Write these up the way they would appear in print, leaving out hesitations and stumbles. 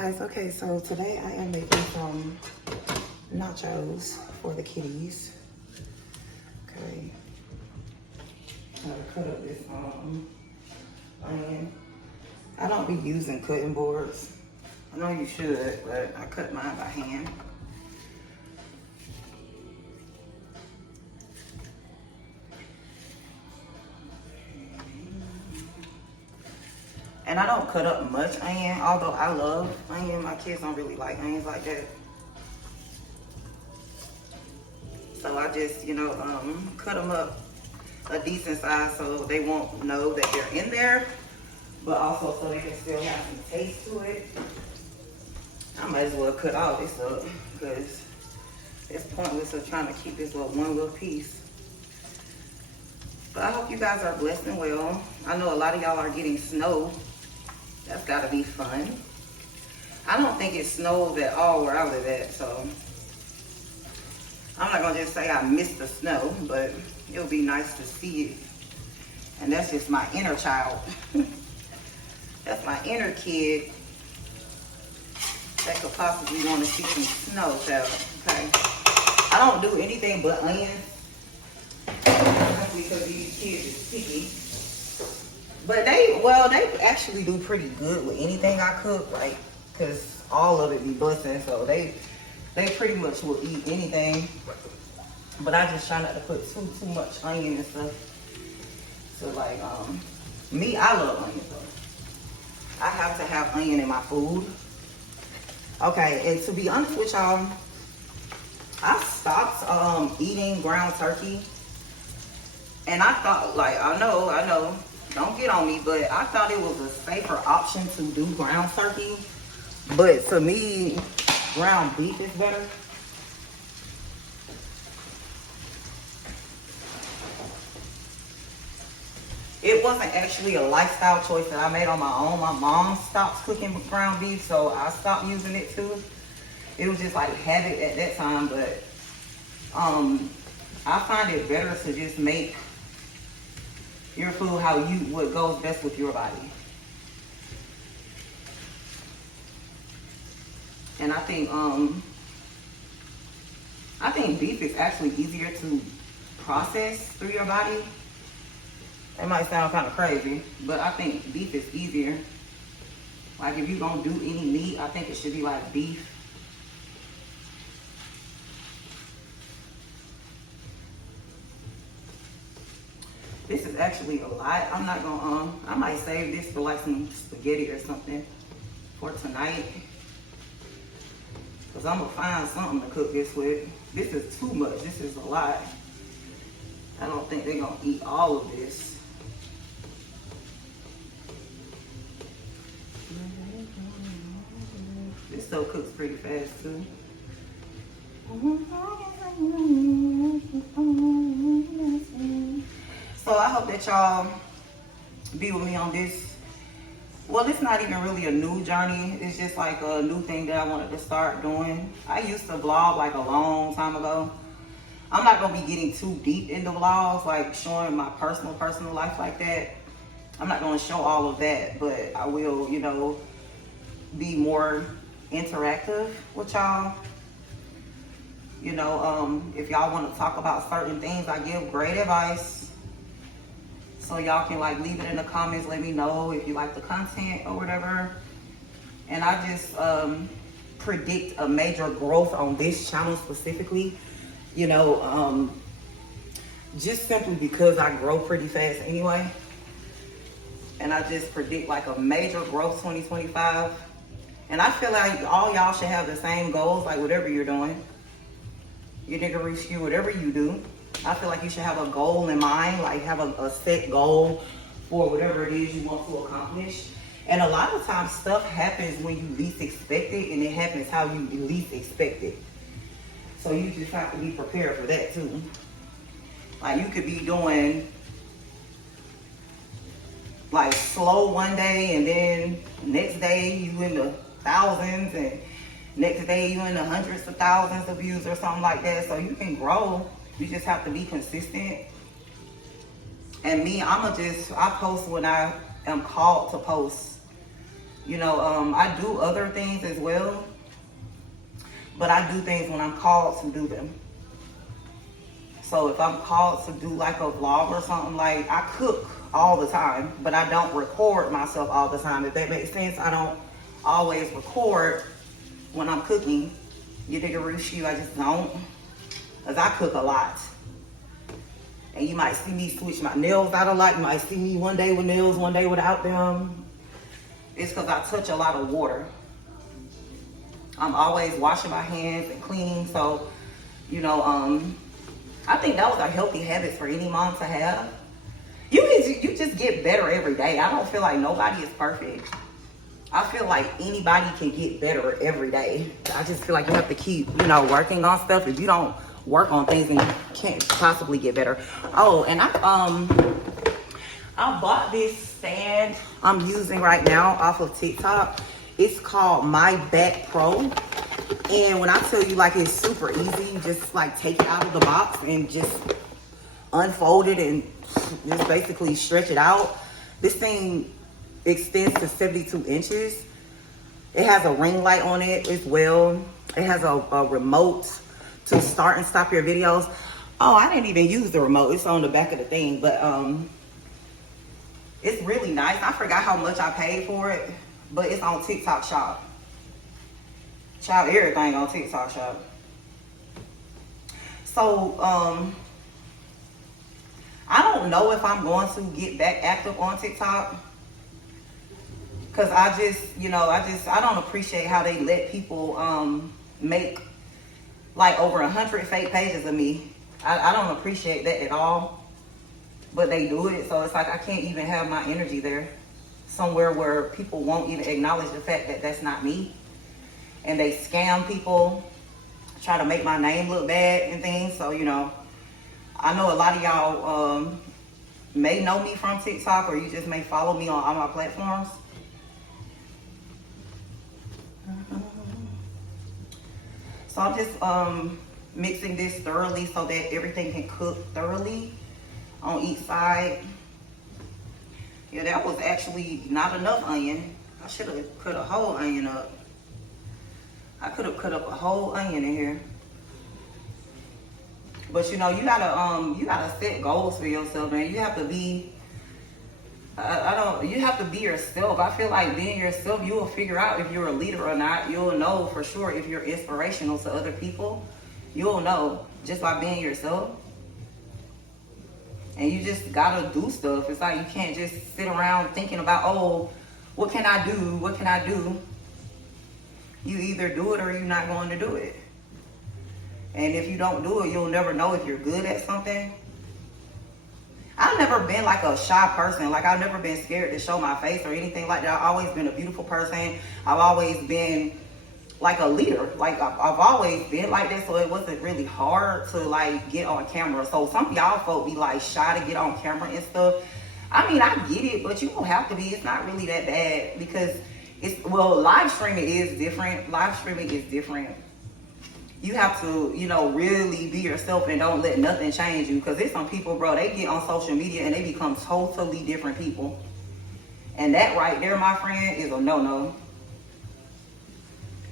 guys, okay, so today I am making some nachos for the kitties. Okay, I'm gonna cut up this onion. I don't be using cutting boards. I know you should, but I cut mine by hand. And I don't cut up much onion, although I love onion. My kids don't really like onions like that. So I just, cut them up a decent size so they won't know that they're in there, but also so they can still have some taste to it. I might as well cut all this up because it's pointless of trying to keep this one little piece. But I hope you guys are blessed and well. I know a lot of y'all are getting snow. That's gotta be fun. I don't think it snows at all where I live at, so I'm not gonna just say I missed the snow, but it'll be nice to see it. And that's just my inner child. That's my inner kid that could possibly want to see some snow, child. Okay. I don't do anything but onions. Because these kids is picky. But they actually do pretty good with anything I cook, like, cause all of it be busting, so they pretty much will eat anything. But I just try not to put too much onion and stuff. So like, me, I love onion though. I have to have onion in my food. Okay, and to be honest with y'all, I stopped eating ground turkey. And I thought, like, I know, don't get on me, but I thought it was a safer option to do ground turkey. But to me, ground beef is better. It wasn't actually a lifestyle choice that I made on my own. My mom stopped cooking with ground beef, so I stopped using it too. It was just like habit at that time, but I find it better to just make your food what goes best with your body. And I think beef is actually easier to process through your body. It might sound kind of crazy, but I think beef is easier. Like if you're gonna do any meat, I think it should be like beef. This is actually a lot. I'm not gonna, I might save this for like some spaghetti or something for tonight. Cause I'm gonna find something to cook this with. This is too much, this is a lot. I don't think they're gonna eat all of this. This still cooks pretty fast too. So I hope that y'all be with me on this. Well, it's not even really a new journey. It's just like a new thing that I wanted to start doing. I used to vlog like a long time ago. I'm not gonna be getting too deep into vlogs, like showing my personal life like that. I'm not gonna show all of that, but I will, be more interactive with y'all. If y'all want to talk about certain things, I give great advice. So y'all can like leave it in the comments, let me know if you like the content or whatever. And I just predict a major growth on this channel specifically, just simply because I grow pretty fast anyway. And I just predict like a major growth 2025. And I feel like all y'all should have the same goals, like whatever you're doing. Your nigga reach you, whatever you do. I feel like you should have a goal in mind, like have a set goal for whatever it is you want to accomplish. And a lot of times stuff happens when you least expect it, and it happens how you least expect it. So you just have to be prepared for that too. Like you could be doing like slow one day, and then next day you in the thousands, and next day you in the hundreds of thousands of views or something like that. So you can grow. You just have to be consistent. And me, I post when I am called to post. I do other things as well, but I do things when I'm called to do them. So if I'm called to do like a vlog or something, like I cook all the time, but I don't record myself all the time. If that makes sense, I don't always record when I'm cooking. You dig a rooshie? I just don't, because I cook a lot. And you might see me switch my nails out a lot. You might see me one day with nails, one day without them. It's because I touch a lot of water. I'm always washing my hands and cleaning. So, I think that was a healthy habit for any mom to have. You just get better every day. I don't feel like nobody is perfect. I feel like anybody can get better every day. I just feel like you have to keep, working on stuff. If you don't work on things, then you can't possibly get better. Oh, and I bought this stand I'm using right now off of TikTok. It's called My Back Pro. And when I tell you, like, it's super easy, you just like take it out of the box and just unfold it and just basically stretch it out. This thing extends to 72 inches. It has a ring light on it as well. It has a remote to start and stop your videos. Oh, I didn't even use the remote. It's on the back of the thing, but it's really nice. I forgot how much I paid for it, but it's on TikTok Shop. Child, everything on TikTok Shop. So, I don't know if I'm going to get back active on TikTok. Cause I don't appreciate how they let people make like over 100 fake pages of me. I don't appreciate that at all. But they do it, so it's like I can't even have my energy there. Somewhere where people won't even acknowledge the fact that that's not me. And they scam people, try to make my name look bad and things. So, I know a lot of y'all may know me from TikTok, or you just may follow me on all my platforms. So I'm just mixing this thoroughly so that everything can cook thoroughly on each side. Yeah, that was actually not enough onion. I should have cut a whole onion up. I could have cut up a whole onion in here. But you gotta set goals for yourself, man. You have to be you have to be yourself. I feel like being yourself, you will figure out if you're a leader or not. You'll know for sure if you're inspirational to other people. You'll know just by being yourself. And you just gotta do stuff. It's like you can't just sit around thinking about, oh, what can I do? What can I do? You either do it or you're not going to do it. And if you don't do it, you'll never know if you're good at something. I've never been like a shy person. Like I've never been scared to show my face or anything like that. I've always been a beautiful person. I've always been like a leader. Like I've always been like this, so it wasn't really hard to like get on camera. So some of y'all folk be like shy to get on camera and stuff. I mean, I get it, but you don't have to be. It's not really that bad because live streaming is different. Live streaming is different. You have to, really be yourself and don't let nothing change you. Because there's some people, bro, they get on social media and they become totally different people. And that right there, my friend, is a no-no.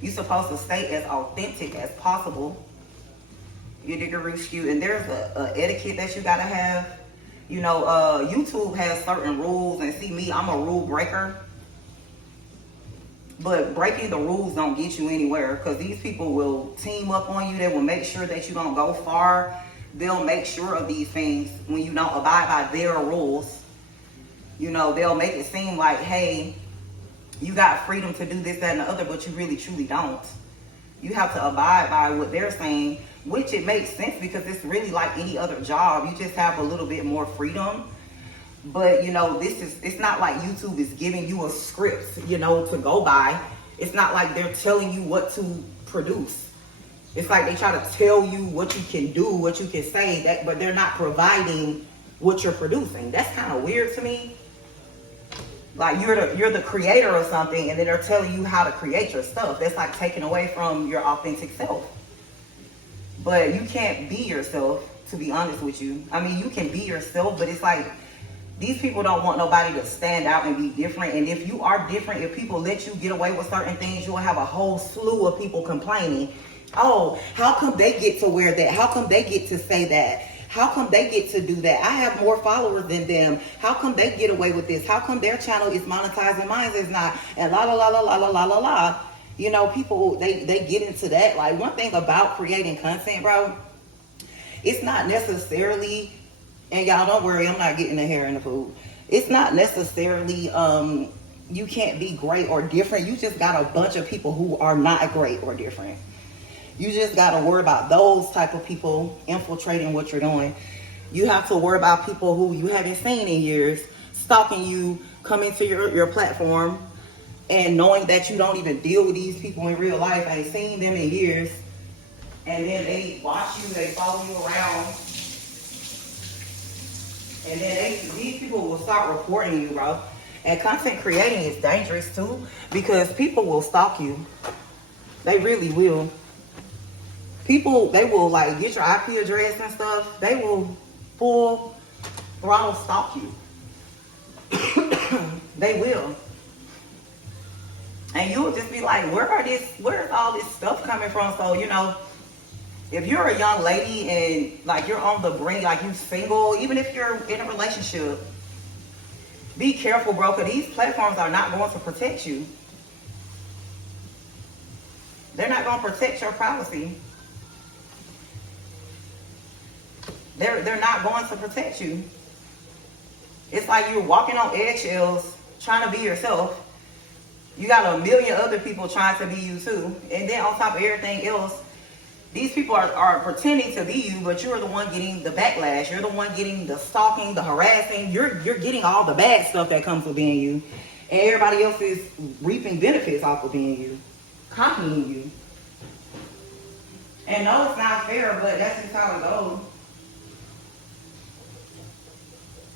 You're supposed to stay as authentic as possible. You dig a roost-you. And there's a etiquette that you got to have. YouTube has certain rules. And see me, I'm a rule breaker. But breaking the rules don't get you anywhere because these people will team up on you. They will make sure that you don't go far. They'll make sure of these things when you don't abide by their rules. They'll make it seem like, hey, you got freedom to do this, that, and the other, but you really, truly don't. You have to abide by what they're saying, which it makes sense because it's really like any other job. You just have a little bit more freedom. But, it's not like YouTube is giving you a script, to go by. It's not like they're telling you what to produce. It's like they try to tell you what you can do, what you can say, but they're not providing what you're producing. That's kind of weird to me. Like you're the creator of something and then they're telling you how to create your stuff. That's like taking away from your authentic self. But you can't be yourself, to be honest with you. I mean, you can be yourself, but it's like, These people don't want nobody to stand out and be different. And if you are different, if people let you get away with certain things, you'll have a whole slew of people complaining. Oh, how come they get to wear that? How come they get to say that? How come they get to do that? I have more followers than them. How come they get away with this? How come their channel is monetized and mine is not? And la la la la la la la la la. You know, people, they get into that. Like, one thing about creating content, bro, it's not necessarily, and y'all don't worry, I'm not getting the hair in the food. It's not necessarily, you can't be great or different. You just got a bunch of people who are not great or different. You just got to worry about those type of people infiltrating what you're doing. You have to worry about people who you haven't seen in years, stalking you, coming to your platform, and knowing that you don't even deal with these people in real life, ain't seen them in years, and then they watch you, they follow you around, and then these people will start reporting you, bro. And content creating is dangerous too, because people will stalk you. They really will. People, they will like get your IP address and stuff. They will full throttle stalk you. They will. And you'll just be like, where's all this stuff coming from? So, you know, if you're a young lady and like you're on the brink, like you single, even if you're in a relationship, be careful, bro, because these platforms are not going to protect you. They're not going to protect your privacy. They're not going to protect you. It's like you're walking on eggshells trying to be yourself. You got a million other people trying to be you too. And then on top of everything else, these people are pretending to be you, but you're the one getting the backlash. You're the one getting the stalking, the harassing. You're getting all the bad stuff that comes with being you. And everybody else is reaping benefits off of being you, copying you. And no, it's not fair, but that's just how it goes.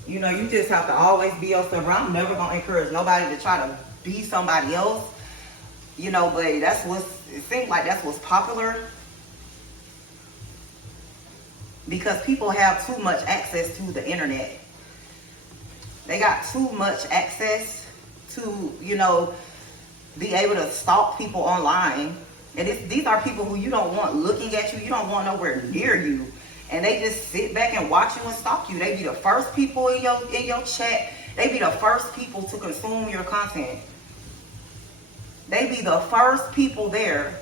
You know, you just have to always be yourself. I'm never going to encourage nobody to try to be somebody else. You know, but it seems like that's what's popular. Because people have too much access to the internet. They got too much access to, you know, be able to stalk people online. And these are people who you don't want looking at you. You don't want nowhere near you. And they just sit back and watch you and stalk you. They be the first people in your chat. They be the first people to consume your content. They be the first people there,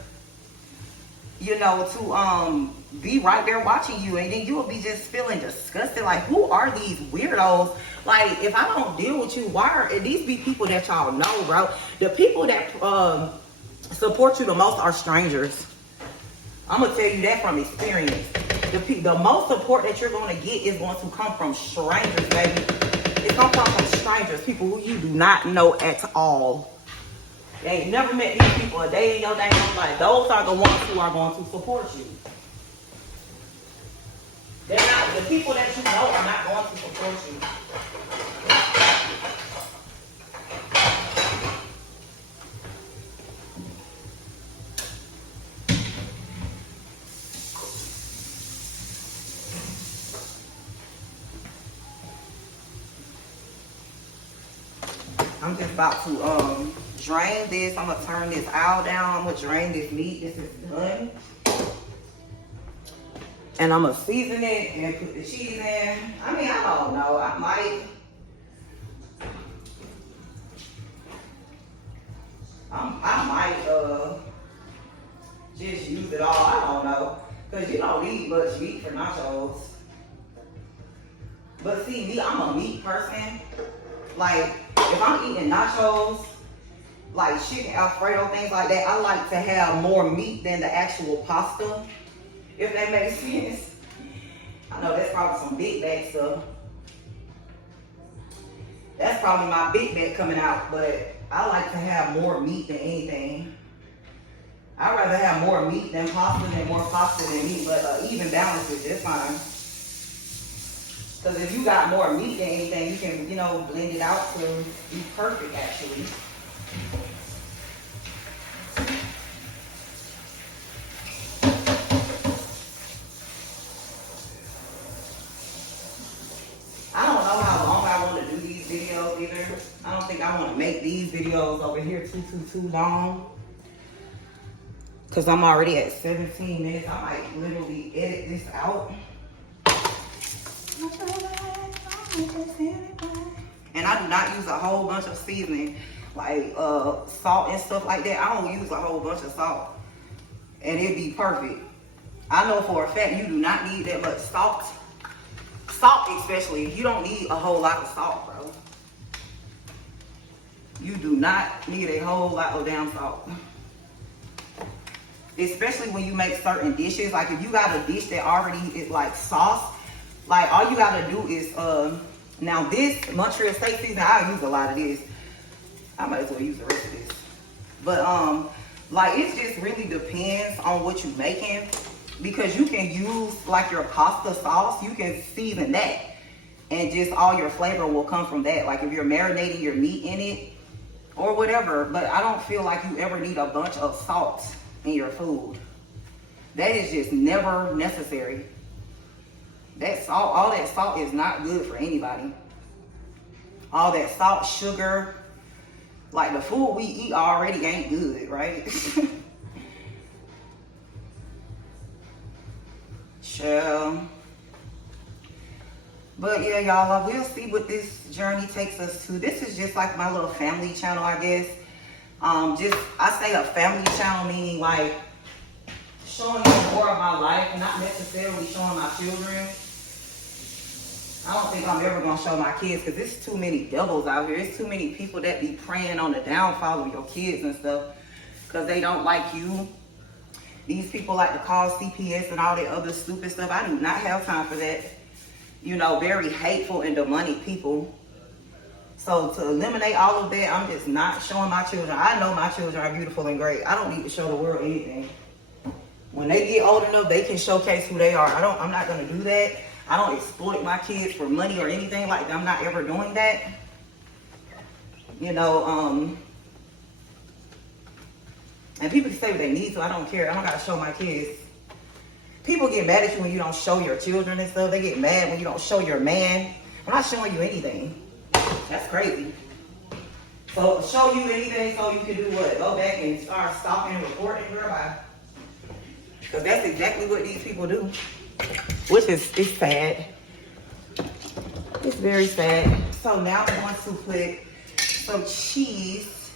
you know, to be right there watching you. And then you will be just feeling disgusted. Like, who are these weirdos? Like, if I don't deal with you, why are these be people that y'all know, bro? The people that support you the most are strangers. I'm going to tell you that from experience. The most support that you're going to get is going to come from strangers, baby. It's going to come from strangers, people who you do not know at all. They ain't never met these people a day in your dang life. Those are the ones who are going to support you. They're not, the people that you know are not going to support you. I'm just about to drain this. I'm gonna turn this oil down. I'm gonna drain this meat. This is done. And I'm gonna season it and put the cheese in. I mean, I don't know. I might just use it all. I don't know. Because you don't need much meat for nachos. But see, me, I'm a meat person. Like, if I'm eating nachos, like chicken Alfredo, things like that, I like to have more meat than the actual pasta, if that makes sense. I know that's probably some big bag stuff. That's probably my big bag coming out, but I like to have more meat than anything. I'd rather have more meat than pasta than more pasta than meat, but even balance is just fine. Because if you got more meat than anything, you can, you know, blend it out to be perfect, actually. I don't know how long I want to do make these videos over here too long. Cause I'm already at 17 minutes. I might literally edit this out. And I do not use a whole bunch of seasoning, like salt and stuff like that. I don't use a whole bunch of salt. And it'd be perfect. I know for a fact you do not need that much salt. Salt especially, you don't need a whole lot of salt, bro. You do not need a whole lot of damn salt. Especially when you make certain dishes. Like if you got a dish that already is like sauce, like all you gotta do is, now this Montreal steak seasoning, I use a lot of this. I might as well use the rest of this. But like it just really depends on what you're making. Because you can use like your pasta sauce, you can season that. And just all your flavor will come from that. Like if you're marinating your meat in it or whatever. But I don't feel like you ever need a bunch of salt in your food. That is just never necessary. That salt, all that salt is not good for anybody. All that salt, sugar, like the food we eat already ain't good, right? Sure. But yeah, y'all, we'll see what this journey takes us to. This is just like my little family channel, I guess. I say a family channel, meaning like showing you more of my life, not necessarily showing my children. I don't think I'm ever gonna show my kids because there's too many devils out here. There's too many people that be preying on the downfall of your kids and stuff because they don't like you. These people like to call CPS and all that other stupid stuff. I do not have time for that. You know, very hateful and demonic people. So to eliminate all of that, I'm just not showing my children. I know my children are beautiful and great. I don't need to show the world anything. When they get old enough, they can showcase who they are. I'm not gonna do that. I don't exploit my kids for money or anything like that. I'm not ever doing that. You know, and people can say what they need to. I don't care. I don't gotta show my kids. People get mad at you when you don't show your children and stuff. They get mad when you don't show your man. I'm not showing you anything. That's crazy. So show you anything so you can do what? Go back and start stalking and reporting, girl, bye. Because that's exactly what these people do. Which is, it's sad. It's very sad. So now I'm going to put some cheese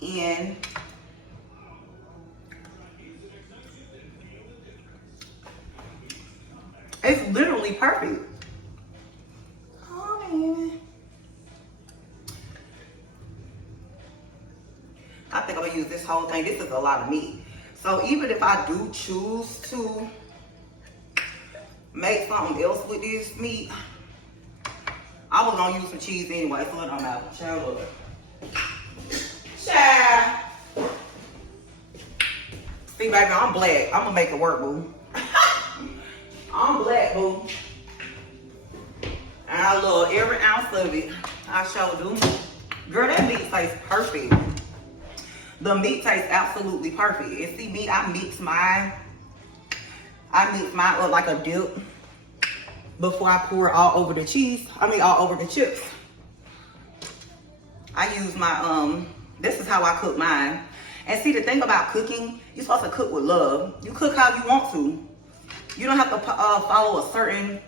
in. It's literally perfect. Oh, man. I think I'm gonna use this whole thing. This is a lot of meat. So even if I do choose to make something else with this meat, I was gonna use some cheese anyway, so it don't matter. Child, child. See, baby, I'm black. I'm gonna make it work, boo. I'm black, boo. And I love every ounce of it. I sure do. Girl, that meat tastes perfect. The meat tastes absolutely perfect. And see me, I mix mine up like a dip before I pour it all over the cheese. All over the chips. I use my, this is how I cook mine. And see, the thing about cooking, you're supposed to cook with love. You cook how you want to. You don't have to follow a certain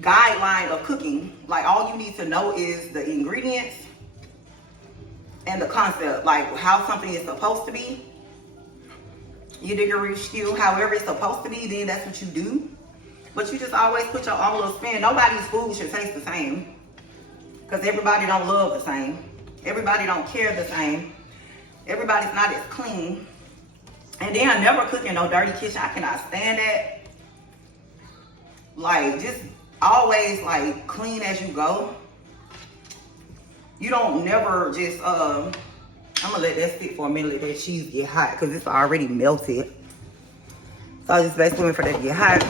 guideline of cooking. Like, all you need to know is the ingredients and the concept, like how something is supposed to be. You dig a real skew, however it's supposed to be, then that's what you do. But you just always put your own little spin. Nobody's food should taste the same, because everybody don't love the same. Everybody don't care the same. Everybody's not as clean. And then I never cook in no dirty kitchen. I cannot stand that. Like, just always like clean as you go. You don't never just, I'm gonna let that sit for a minute, let that cheese get hot, because it's already melted. So I just basically wait for that to get hot.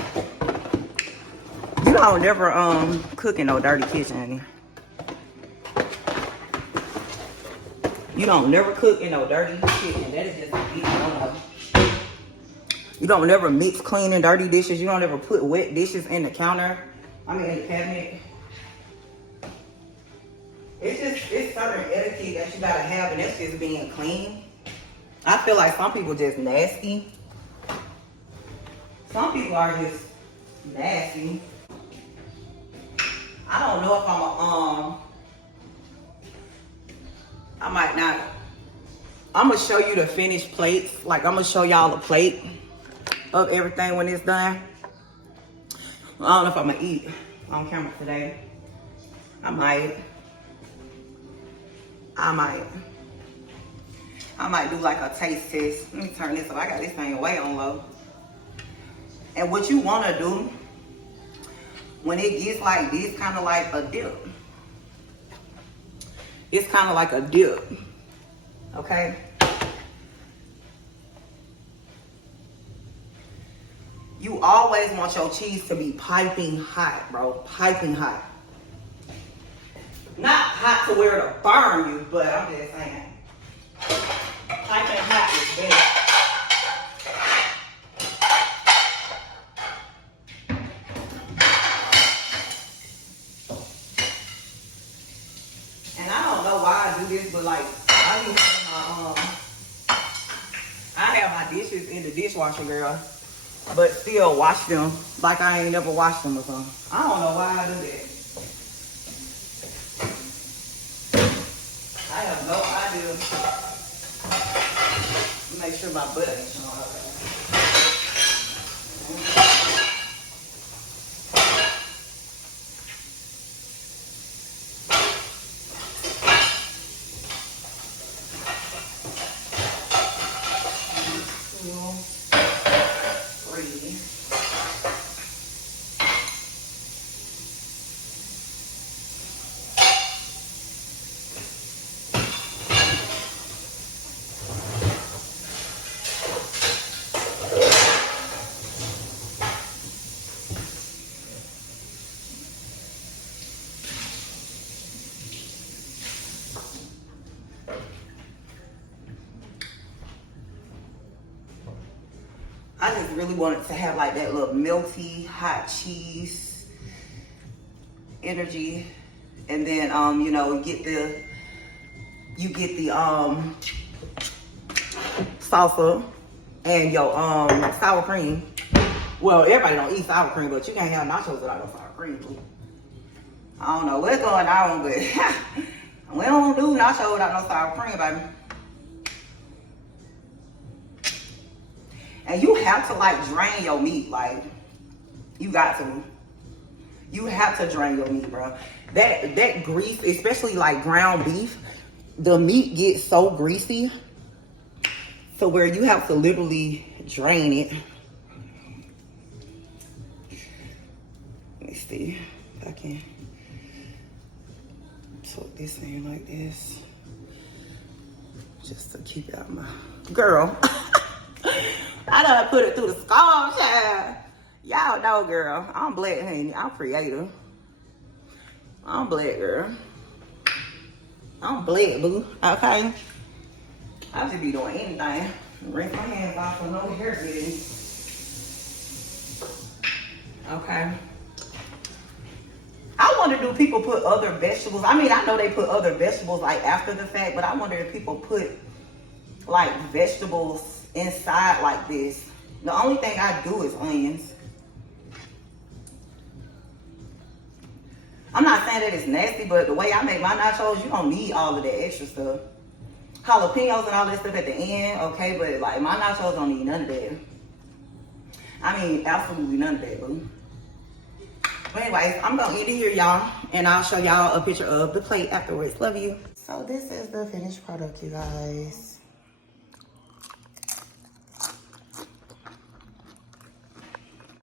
You don't never cook in no dirty kitchen. You don't never cook in no dirty kitchen. That is just a big no-no. You don't never mix clean and dirty dishes. You don't ever put wet dishes in the counter. In the cabinet. it's certain etiquette that you gotta have, and that's just being clean. I feel like some people just nasty. Some people are just nasty. I don't know if I might not. I'm gonna show you the finished plates. Like, I'm gonna show y'all the plate of everything when it's done. I don't know if I'm gonna eat on camera today. I might do like a taste test. Let me turn this up. I got this thing way on low. And what you wanna do when it gets like this, kind of like a dip. It's kind of like a dip, okay? You always want your cheese to be piping hot, bro. Piping hot. Not hot to where it'll burn you, but I'm just saying. Piping hot is best. And I don't know why I do this, but like, I have my dishes in the dishwasher, girl, but still wash them like I ain't never washed them or something. I don't know why I do that. I have no idea. Make sure my butter ain't showing up. I just really wanted to have like that little melty hot cheese energy, and then you know, you get the salsa and your sour cream. Well, everybody don't eat sour cream, but you can't have nachos without no sour cream. I don't know what's going on, but we don't do nachos without no sour cream, baby. And you have to like drain your meat, like you got to. You have to drain your meat, bro. That grease, especially like ground beef, the meat gets so greasy, so where you have to literally drain it. Let me see if I can tuck this in like this, just to keep out my girl. I done put it through the skull, child. Y'all know, girl. I'm black, honey. I'm creative. I'm black, girl. I'm black, boo. Okay? I just be doing anything. Rinse my hands off so no hair getting. Okay? I wonder, do people put other vegetables? I mean, I know they put other vegetables like after the fact, but I wonder if people put like vegetables inside like this. The only thing I do is onions. I'm not saying that it's nasty, but the way I make my nachos, you don't need all of that extra stuff. Jalapenos and all that stuff at the end, okay, but like my nachos don't need none of that. I mean, absolutely none of that, boo. But anyways, I'm gonna eat it here, y'all, and I'll show y'all a picture of the plate afterwards. Love you. So this is the finished product, you guys.